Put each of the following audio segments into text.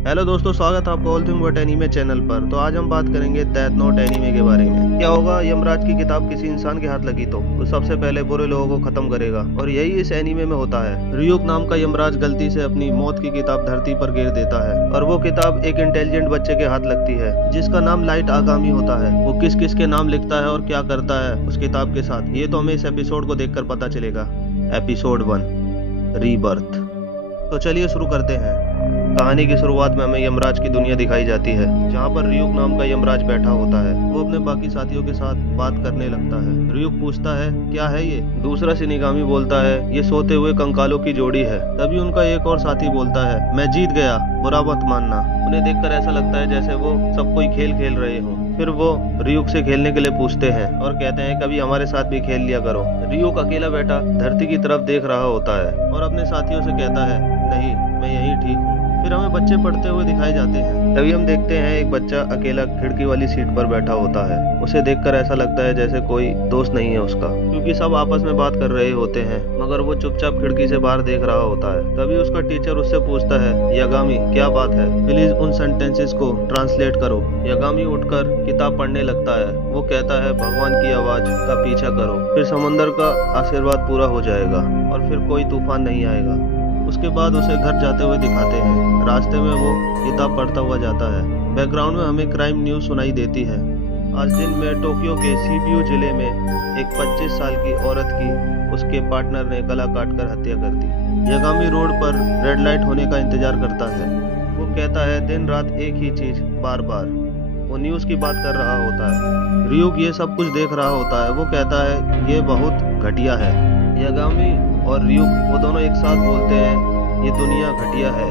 Hello दोस्तों, स्वागत है आपका all thing but anime channel पर। तो आज हम बात करेंगे डेथ नोट एनीमे के बारे में। क्या होगा, यमराज की किताब किसी इंसान के हाथ लगी तो वो सबसे पहले बुरे लोगों को खत्म करेगा, और यही इस एनीमे में होता है। रियुक नाम का यमराज गलती से अपनी मौत की किताब धरती पर गिर देता है, और वो किताब एक इंटेलिजेंट बच्चे के हाथ लगती है जिसका नाम लाइट आगामी होता है। वो किस किस के नाम लिखता है और क्या करता है उस किताब के साथ, ये तो हमें इस एपिसोड को देखकर पता चलेगा। Episode 1 rebirth. तो चलिए शुरू करते हैं। कहानी की शुरुआत में हमें यमराज की दुनिया दिखाई जाती है, जहाँ पर रियुक नाम का यमराज बैठा होता है। वो अपने बाकी साथियों के साथ बात करने लगता है। रियुक पूछता है, क्या है ये? दूसरा शिनिगामी बोलता है, ये सोते हुए कंकालों की जोड़ी है। तभी उनका एक और साथी बोलता है, मैं जीत गया, बुरा मत मानना। उन्हें देखकर ऐसा लगता है जैसे वो सब कोई खेल खेल रहे हों। फिर वो रियुक से खेलने के लिए पूछते हैं और कहते हैं, कभी हमारे साथ भी खेल लिया करो। रियुक अकेला बैठा धरती की तरफ देख रहा होता है और अपने साथियों से कहता है, नहीं, मैं यही ठीक हूँ। फिर हमें बच्चे पढ़ते हुए दिखाई जाते हैं। तभी हम देखते हैं एक बच्चा अकेला खिड़की वाली सीट पर बैठा होता है। उसे देखकर ऐसा लगता है जैसे कोई दोस्त नहीं है उसका, क्योंकि सब आपस में बात कर रहे होते हैं, मगर वो चुपचाप खिड़की से बाहर देख रहा होता है। तभी उसका टीचर उससे पूछता है, यागामी क्या बात है, प्लीज उन सेंटेंसेस को ट्रांसलेट करो। यागामी उठकर किताब पढ़ने लगता है। वो कहता है, भगवान की आवाज का पीछा करो, फिर समंदर का आशीर्वाद पूरा हो जाएगा और फिर कोई तूफान नहीं आएगा। उसके बाद उसे घर जाते हुए दिखाते हैं। रास्ते में वो किताब पढ़ता हुआ जाता है। बैकग्राउंड में हमें क्राइम न्यूज सुनाई देती है। आज दिन में टोक्यो के शिबुया जिले में एक 25 साल की औरत की उसके पार्टनर ने गला काटकर हत्या कर दी। यागामी रोड पर रेड लाइट होने का इंतजार करता है। वो कहता है, दिन रात एक ही चीज बार बार। वो न्यूज की बात कर रहा होता है। रियुक ये सब कुछ देख रहा होता है। वो कहता है, ये बहुत घटिया है। यागामी और रियुक वो दोनों एक साथ बोलते हैं, ये दुनिया घटिया है।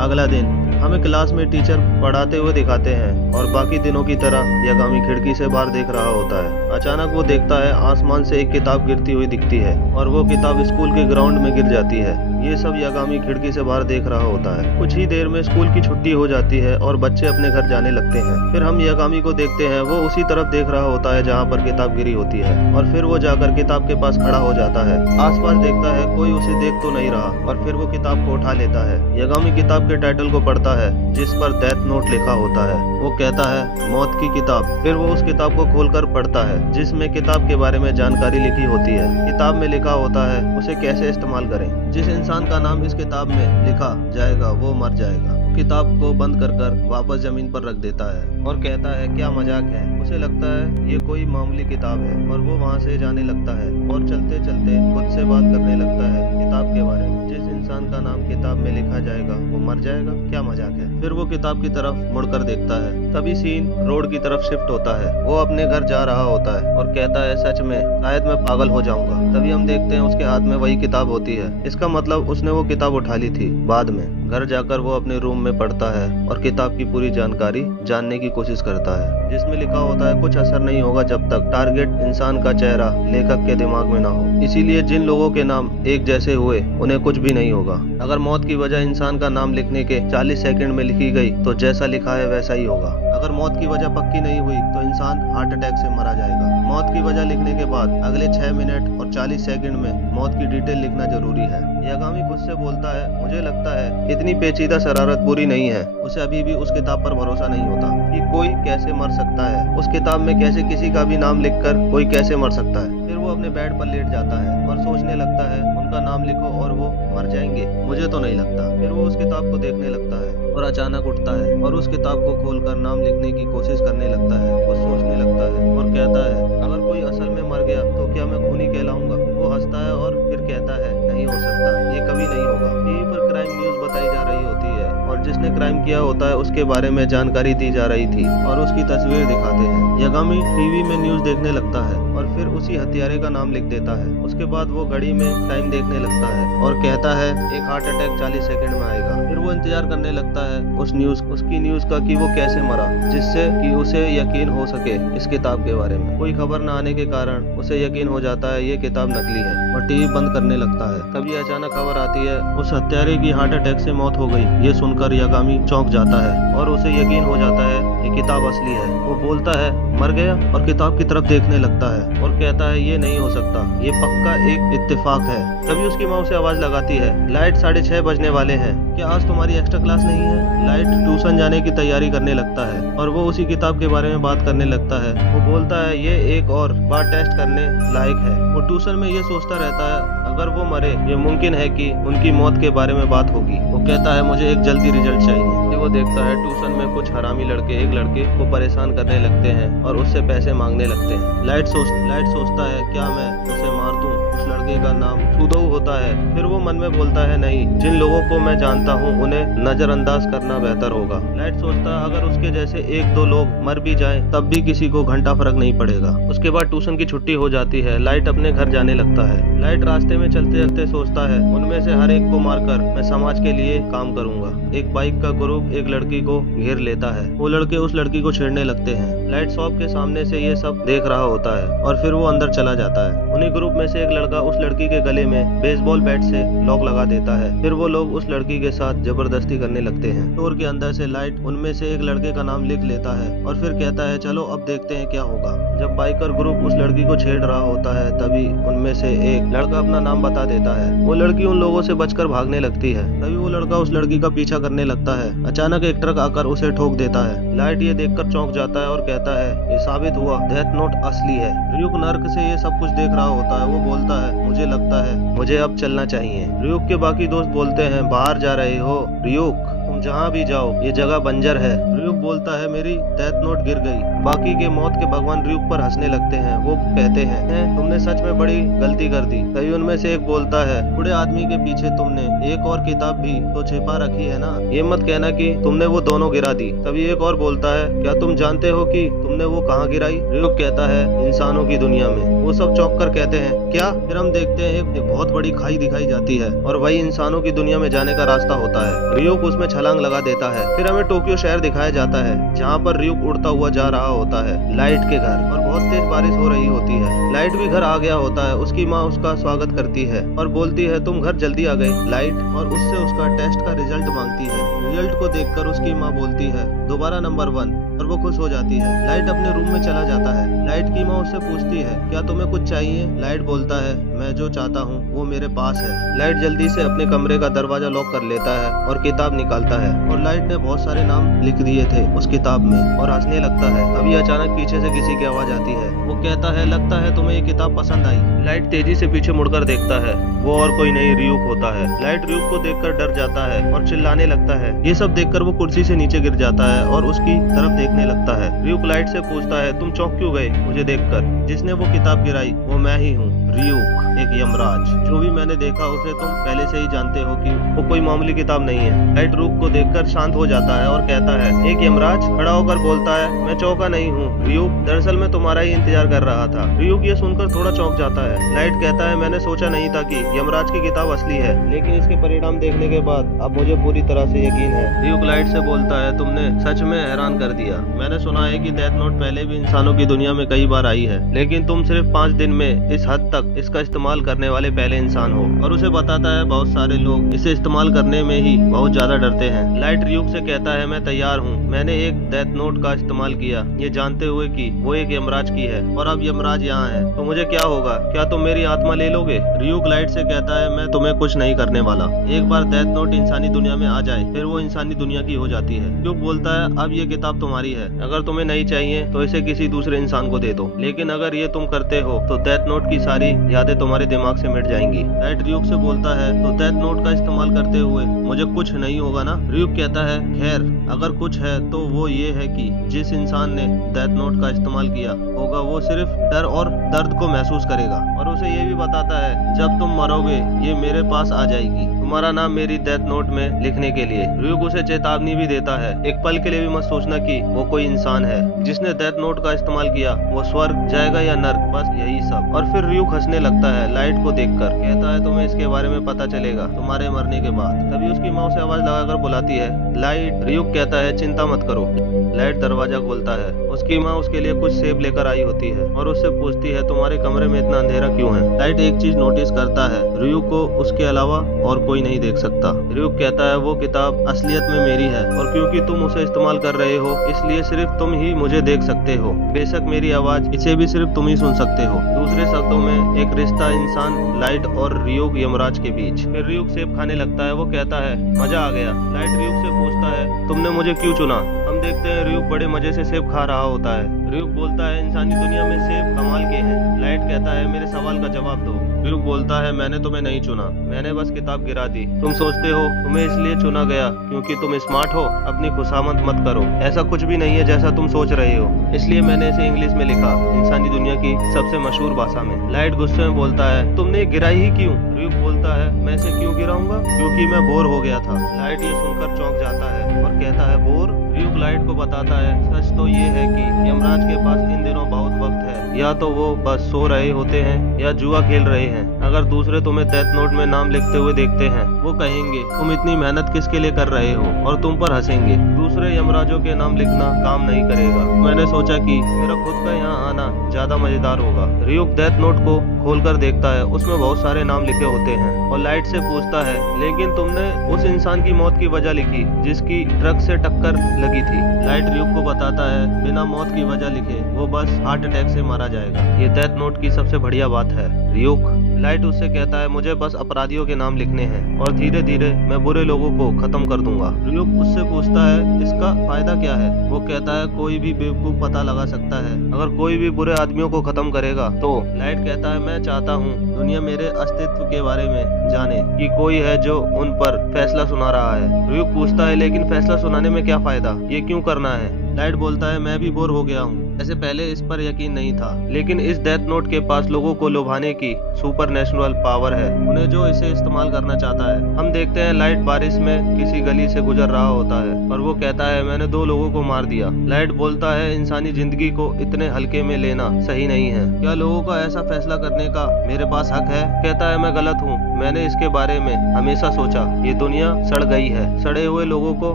अगला दिन हमें क्लास में टीचर पढ़ाते हुए दिखाते हैं और बाकी दिनों की तरह यागामी खिड़की से बाहर देख रहा होता है। अचानक वो देखता है आसमान से एक किताब गिरती हुई दिखती है और वो किताब स्कूल के ग्राउंड में गिर जाती है। ये सब यागामी खिड़की से बाहर देख रहा होता है। कुछ ही देर में स्कूल की छुट्टी हो जाती है और बच्चे अपने घर जाने लगते हैं। फिर हम यागामी को देखते हैं, वो उसी तरफ देख रहा होता है जहाँ पर किताब गिरी होती है, और फिर वो जाकर किताब के पास खड़ा हो जाता है। आसपास देखता है, कोई उसे देख तो नहीं रहा, और फिर वो किताब को उठा लेता है। यागामी किताब के टाइटल को पढ़ता है जिस पर डेथ नोट लिखा होता है। वो कहता है, मौत की किताब। फिर वो उस किताब को खोलकर पढ़ता है जिसमें किताब के बारे में जानकारी लिखी होती है। किताब में लिखा होता है उसे कैसे इस्तेमाल करें। जिस इंसान का नाम इस किताब में लिखा जाएगा वो मर जाएगा। वो किताब को बंद कर वापस जमीन पर रख देता है और कहता है, क्या मजाक है। उसे लगता है ये कोई मामूली किताब है और वो वहाँ से जाने लगता है और चलते चलते खुद से बात करने लगता है किताब के बारे में। जिस इंसान का नाम किताब में लिखा जाएगा वो मर जाएगा, क्या मजाक है। फिर वो किताब की तरफ मुड़कर देखता है। तभी सीन रोड की तरफ शिफ्ट होता है। वो अपने घर जा रहा होता है और कहता है, सच में शायद मैं पागल हो जाऊंगा। तभी हम देखते हैं उसके हाथ में वही किताब होती है। इसका मतलब उसने वो किताब उठा ली थी बाद में। घर जाकर वो अपने रूम में पढ़ता है और किताब की पूरी जानकारी जानने की कोशिश करता है, जिसमें लिखा होता है, कुछ असर नहीं होगा जब तक टारगेट इंसान का चेहरा लेखक के दिमाग में ना हो। इसीलिए जिन लोगों के नाम एक जैसे हुए उन्हें कुछ भी नहीं होगा। अगर मौत की वजह इंसान का नाम लिखने के 40 सेकंड में लिखी गई तो जैसा लिखा है वैसा ही होगा। अगर मौत की वजह पक्की नहीं हुई तो इंसान हार्ट अटैक से मारा जाएगा। मौत की वजह लिखने के बाद अगले 6 मिनट और 40 सेकंड में मौत की डिटेल लिखना जरूरी है। यागामी खुद से बोलता है, मुझे लगता है इतनी पेचीदा शरारत बुरी नहीं है। उसे अभी भी उस किताब पर भरोसा नहीं होता कि कोई कैसे मर सकता है। उस किताब में कैसे किसी का भी नाम लिखकर कोई कैसे मर सकता है। फिर वो अपने बेड पर लेट जाता है और सोचने लगता है, उनका नाम लिखो और वो मर जाएंगे, मुझे तो नहीं लगता। फिर वो उस किताब को देखने लगता है और अचानक उठता है और उस किताब को खोलकर नाम लिखने की कोशिश करने लगता है। वो सोचने लगता है और कहता है, अगर कोई असल में मर गया तो क्या मैं खूनी कहलाऊंगा। वो हंसता है और फिर कहता है, नहीं हो सकता, ये कभी नहीं होगा। टीवी पर क्राइम न्यूज बताई जा रही होती है और जिसने क्राइम किया होता है उसके बारे में जानकारी दी जा रही थी और उसकी तस्वीर दिखाते हैं। यागामी टीवी में न्यूज देखने लगता है और फिर उसी हत्यारे का नाम लिख देता है। उसके बाद वो घड़ी में टाइम देखने लगता है और कहता है, एक हार्ट अटैक 40 सेकंड में आएगा। फिर वो इंतजार करने लगता है उसकी न्यूज का कि वो कैसे मरा, जिससे कि उसे यकीन हो सके इस किताब के बारे में। कोई खबर न आने के कारण उसे यकीन हो जाता है ये किताब नकली है और टीवी बंद करने लगता है। तभी अचानक खबर आती है उस हत्यारे की हार्ट अटैक से मौत हो गई। ये सुनकर यागामी चौंक जाता है और उसे यकीन हो जाता है ये किताब असली है। वो बोलता है, मर गया, और किताब की तरफ देखने लगता है और कहता है, ये नहीं हो सकता, ये पक्का एक इत्तेफाक है। तभी उसकी माँ उसे आवाज लगाती है, लाइट 6:30 बजने वाले हैं, क्या आज तुम तुम्हारी एक्स्ट्रा क्लास नहीं है? लाइट ट्यूशन जाने की तैयारी करने लगता है और वो उसी किताब के बारे में बात करने लगता है। वो बोलता है ये एक और बार टेस्ट करने लायक है। वो ट्यूशन में ये सोचता रहता है अगर वो मरे ये मुमकिन है कि उनकी मौत के बारे में बात होगी। वो कहता है मुझे एक जल्दी रिजल्ट चाहिए। वो देखता है ट्यूशन में कुछ हरामी लड़के एक लड़के को परेशान करने लगते हैं और उससे पैसे मांगने लगते हैं। लाइट सोचता है क्या मैं उसे मार दूं? उस लड़के का नाम सुदो होता है। फिर वो मन में बोलता है नहीं, जिन लोगों को मैं जानता हूँ उन्हें नजरअंदाज करना बेहतर होगा। लाइट सोचता है अगर उसके जैसे एक दो लोग मर भी जाएं तब भी किसी को घंटा फर्क नहीं पड़ेगा। उसके बाद ट्यूशन की छुट्टी हो जाती है। लाइट अपने घर जाने लगता है। लाइट रास्ते में चलते चलते सोचता है उनमें से हर एक को मारकर मैं समाज के लिए काम करूंगा। एक बाइक का ग्रुप एक लड़की को घेर लेता है। वो लड़के उस लड़की को छेड़ने लगते हैं। लाइट शॉप के सामने से ये सब देख रहा होता है और फिर वो अंदर चला जाता है। उन्हीं ग्रुप में से एक लड़का उस लड़की के गले में बेसबॉल बैट से लॉक लगा देता है। फिर वो लोग उस लड़की के साथ जबरदस्ती करने लगते हैं। स्टोर के अंदर से लाइट उनमें से एक लड़के का नाम लिख लेता है और फिर कहता है चलो अब देखते हैं क्या होगा। जब बाइकर ग्रुप उस लड़की को छेड़ रहा होता है तभी उनमें से एक लड़का अपना नाम बता देता है। वो लड़की उन लोगों से बचकर भागने लगती है। तभी वो लड़का उस लड़की का पीछा करने लगता है। अचानक एक ट्रक आकर उसे ठोक देता है। लाइट ये देखकर चौंक जाता है और कहता है ये साबित हुआ डेथ नोट असली है। रियुक नर्क से ये सब कुछ देख रहा होता है। वो बोलता है मुझे लगता है मुझे अब चलना चाहिए। रियुक के बाकी दोस्त बोलते हैं बाहर जा रहे हो रियुक, तुम जहाँ भी जाओ ये जगह बंजर है। रियुक बोलता है मेरी डेथ नोट गिर गई। बाकी के मौत के भगवान रियुक पर हंसने लगते हैं। वो कहते हैं तुमने सच में बड़ी गलती कर दी। तभी उनमें से एक बोलता है बूढ़े आदमी के पीछे तुमने एक और किताब भी तो छिपा रखी है ना, ये मत कहना कि तुमने वो दोनों गिरा दी। तभी एक और बोलता है क्या तुम जानते हो कि तुमने वो कहाँ गिराई? रियुक कहता है इंसानों की दुनिया में। वो सब चौंक कर कहते हैं क्या? फिर हम देखते हैं एक बहुत बड़ी खाई दिखाई जाती है और वही इंसानों की दुनिया में जाने का रास्ता होता है। रियुक उसमें छलांग लगा देता है। फिर हमें टोक्यो शहर दिखाया जाता है जहाँ पर रियुक उड़ता हुआ जा रहा होता है लाइट के घर और बहुत तेज बारिश हो रही होती है। लाइट भी घर आ गया होता है। उसकी माँ उसका स्वागत करती है और बोलती है तुम घर जल्दी आ गए लाइट, और उससे उसका टेस्ट का रिजल्ट मांगती है। रिजल्ट को देखकर उसकी माँ बोलती है दोबारा नंबर 1 और वो खुश हो जाती है। लाइट अपने रूम में चला जाता है। लाइट की माँ उससे पूछती है क्या तुम्हें कुछ चाहिए? लाइट बोलता है मैं जो चाहता हूँ वो मेरे पास है। लाइट जल्दी से अपने कमरे का दरवाजा लॉक कर लेता है और किताब निकालता है और लाइट ने बहुत सारे नाम लिख दिए थे उस किताब में और हंसने लगता है। तभी अचानक पीछे से किसी की आवाज आती है। वो कहता है लगता है तुम्हें ये किताब पसंद आई। लाइट तेजी से पीछे मुड़कर देखता है। वो और कोई नहीं रियुक होता है। लाइट रियुक को देखकर डर जाता है और चिल्लाने लगता है। ये सब देखकर वो कुर्सी से नीचे गिर जाता है और उसकी तरफ देखने लगता है। रियुक लाइट से पूछता है तुम चौंक क्यों गए मुझे देखकर? जिसने वो किताब गिराई वो मैं ही हूँ रियुक, एक यमराज। जो भी मैंने देखा उसे तुम पहले से ही जानते हो कि वो कोई मामूली किताब नहीं है। लाइट रियुक को देखकर शांत हो जाता है और कहता है एक यमराज? खड़ा होकर बोलता है मैं चौंका नहीं हूँ रियुक, दरअसल मैं तुम्हारा ही इंतजार कर रहा था। रियुक ये सुनकर थोड़ा चौंक जाता है। लाइट कहता है मैंने सोचा नहीं था कि यमराज की किताब असली है, लेकिन इसके परिणाम देखने के बाद अब मुझे पूरी तरह से यकीन है। रियुक लाइट से बोलता है तुमने सच में हैरान कर दिया। मैंने सुना है कि डेथ नोट पहले भी इंसानों की दुनिया में कई बार आई है, लेकिन तुम सिर्फ 5 दिन में इस हद तक इसका इस्तेमाल करने वाले पहले इंसान हो। और उसे बताता है बहुत सारे लोग इसे इस्तेमाल करने में ही बहुत ज्यादा डरते हैं। लाइट रियुक से कहता है मैं तैयार हूँ। मैंने एक डेथ नोट का इस्तेमाल किया ये जानते हुए कि वो एक यमराज की है और अब यमराज यहाँ है तो मुझे क्या होगा? क्या तुम मेरी आत्मा ले लोगे? रियुक लाइट से कहता है मैं तुम्हें कुछ नहीं करने वाला। एक बार डेथ नोट इंसानी दुनिया में आ जाए फिर वो इंसानी दुनिया की हो जाती है। रियुक बोलता है अब ये किताब तुम्हारी है। अगर तुम्हें नहीं चाहिए तो इसे किसी दूसरे इंसान को दे दो, लेकिन अगर ये तुम करते हो तो डेथ नोट की सारी यादें तुम्हारे दिमाग से मिट जाएंगी। लाइट रियुक से बोलता है तो डेथ नोट का इस्तेमाल करते हुए मुझे कुछ नहीं होगा ना? रियुक कहता है खैर अगर कुछ है तो वो ये है कि जिस इंसान ने डेथ नोट का इस्तेमाल किया होगा वो सिर्फ डर और दर्द को महसूस करेगा और उसे ये भी बताता है जब तुम मरोगे ये मेरे पास आ जाएगी तुम्हारा नाम मेरी डेथ नोट में लिखने के लिए। रियुक उसे चेतावनी भी देता है एक पल के लिए भी मत सोचना कि वो कोई इंसान है। जिसने डेथ नोट का इस्तेमाल किया वो स्वर्ग जाएगा या नर्क, बस यही सब। और फिर रियुक हंसने लगता है लाइट को देखकर। कहता है तुम्हें इसके बारे में पता चलेगा तुम्हारे मरने के बाद। तभी उसकी माँ उसे आवाज लगाकर बुलाती है लाइट। रियुक कहता है चिंता मत करो। लाइट दरवाजा खोलता है। उसकी माँ उसके लिए कुछ सेब लेकर आई होती है और उससे पूछती है तुम्हारे कमरे में इतना अंधेरा क्यों है? लाइट एक चीज नोटिस करता है रियुक को उसके अलावा और कोई नहीं देख सकता। रियुक कहता है वो किताब असलियत में मेरी है और क्योंकि तुम उसे इस्तेमाल कर रहे हो इसलिए सिर्फ तुम ही मुझे देख सकते हो। बेशक मेरी आवाज इसे भी सिर्फ तुम ही सुन सकते हो। दूसरे शब्दों में एक रिश्ता इंसान लाइट और रियोग यमराज के बीच। फिर रियोग सेब खाने लगता है। वो कहता है मजा आ गया। लाइट रियोग से पूछता है तुमने मुझे क्यों चुना। हम देखते हैं रियोग बड़े मजे से सेब खा रहा होता है। रियोग बोलता है इंसानी दुनिया में सेब कमाल के हैं। लाइट कहता है मेरे सवाल का जवाब दो। रियोग बोलता है मैंने तुम्हें नहीं चुना, मैंने बस किताब गिरा दी। तुम सोचते हो तुम्हें इसलिए चुना गया क्योंकि तुम स्मार्ट हो। अपनी खुशामद मत करो, ऐसा कुछ भी नहीं है जैसा तुम सोच रहे हो। इसलिए मैंने इसे इंग्लिश में लिखा, इंसानी दुनिया की सबसे मशहूर भाषा में। लाइट गुस्से में बोलता है तुमने गिराई ही क्यों। रियोग बोलता है मैं इसे क्यों गिराऊंगा, क्योंकि मैं बोर हो गया था। लाइट ये सुनकर चौंक जाता है और कहता है बोर। रियोग लाइट को बताता है सच तो ये है कि यमराज के पास इन दिनों बहुत वक्त है। या तो वो बस सो रहे होते हैं या जुआ खेल रहे हैं। अगर दूसरे तुम्हें डेथ नोट में नाम लिखते हुए देखते हैं वो कहेंगे तुम इतनी मेहनत किसके लिए कर रहे हो और तुम पर हंसेंगे। दूसरे यमराजों के नाम लिखना काम नहीं करेगा। मैंने सोचा कि मेरा खुद का यहाँ आना ज्यादा मजेदार होगा। रियोग डेथ नोट को खोलकर देखता है, उसमें बहुत सारे नाम लिखे होते हैं और लाइट से पूछता है लेकिन तुमने उस इंसान की मौत की वजह लिखी जिसकी ट्रक से टक्कर लगी थी। लाइट रियोग को बताता है बिना मौत की वजह लिखे वो बस हार्ट अटैक से मारा जाएगा। ये डेथ नोट की सबसे बढ़िया बात है। रियोग लाइट उससे कहता है मुझे बस अपराधियों के नाम लिखने हैं और धीरे धीरे मैं बुरे लोगों को खत्म कर दूंगा। रियोग उससे पूछता है इसका फायदा क्या है। वो कहता है कोई भी बेवकूफ पता लगा सकता है अगर कोई भी बुरे आदमियों को खत्म करेगा तो। लाइट कहता है मैं चाहता हूँ दुनिया मेरे अस्तित्व के बारे में जाने कि कोई है जो उन पर फैसला सुना रहा है। रियोग पूछता है लेकिन फैसला सुनाने में क्या फायदा, ये क्यों करना है। लाइट बोलता है मैं भी बोर हो गया हूँ। ऐसे पहले इस पर यकीन नहीं था लेकिन इस डेथ नोट के पास लोगों को लुभाने की सुपर नेचुरल पावर है, उन्हें जो इसे इस्तेमाल करना चाहता है। हम देखते हैं लाइट बारिश में किसी गली से गुजर रहा होता है और वो कहता है मैंने 2 लोगों को मार दिया। लाइट बोलता है इंसानी जिंदगी को इतने हल्के में लेना सही नहीं है। क्या लोगों का ऐसा फैसला करने का मेरे पास हक है। कहता है मैं गलत हूँ, मैंने इसके बारे में हमेशा सोचा। ये दुनिया सड़ गई है, सड़े हुए लोगों को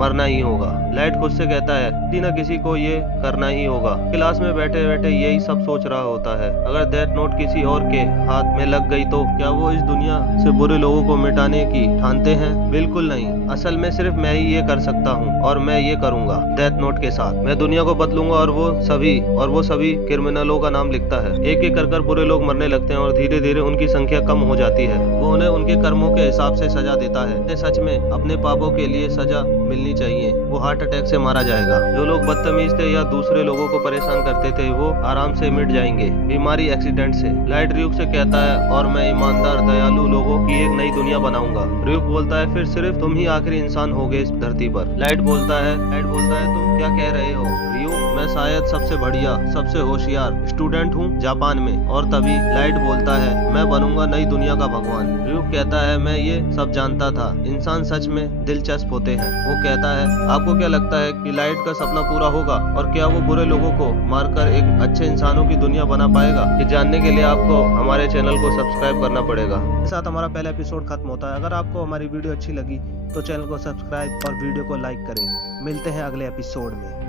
मरना ही होगा। लाइट खुद से कहता है किसी न किसी को ये करना ही होगा। क्लास में बैठे बैठे यही सब सोच रहा होता है अगर डेथ नोट किसी और के हाथ में लग गई तो क्या वो इस दुनिया से बुरे लोगों को मिटाने की ठानते हैं। बिल्कुल नहीं, असल में सिर्फ मैं ही ये कर सकता हूँ और मैं ये करूंगा। डेथ नोट के साथ मैं दुनिया को बदलूंगा और वो सभी क्रिमिनलों का नाम लिखता है। एक एक कर बुरे लोग मरने लगते हैं और धीरे धीरे उनकी संख्या कम हो जाती है। वो उन्हें उनके कर्मों के हिसाब से सजा देता है। सच में अपने पापों के लिए सजा मिलनी चाहिए। वो हार्ट अटैक से मारा जाएगा। जो लोग बदतमीज थे या दूसरे लोगों को परेशान करते थे वो आराम से मिट जाएंगे बीमारी एक्सीडेंट से। लाइट रियोग से कहता है और मैं ईमानदार दयालु लोगों की एक नई दुनिया बनाऊंगा। रियोग बोलता है फिर सिर्फ तुम ही आखिरी इंसान होगे इस धरती पर। लाइट बोलता है तुम क्या कह रहे हो। रियोग मैं शायद सबसे बढ़िया सबसे होशियार स्टूडेंट हूँ जापान में। और तभी लाइट बोलता है मैं बनूंगा नई दुनिया का भगवान। रियोग कहता है मैं ये सब जानता था, इंसान सच में दिलचस्प होते हैं। वो कहता है आपको क्या लगता है कि लाइट का सपना पूरा होगा और क्या वो बुरे लोगों को मारकर एक अच्छे इंसानों की दुनिया बना पाएगा। ये जानने के लिए आपको हमारे चैनल को सब्सक्राइब करना पड़ेगा। इसके साथ हमारा पहला एपिसोड खत्म होता है। अगर आपको हमारी वीडियो अच्छी लगी तो चैनल को सब्सक्राइब और वीडियो को लाइक करें। मिलते हैं अगले एपिसोड में।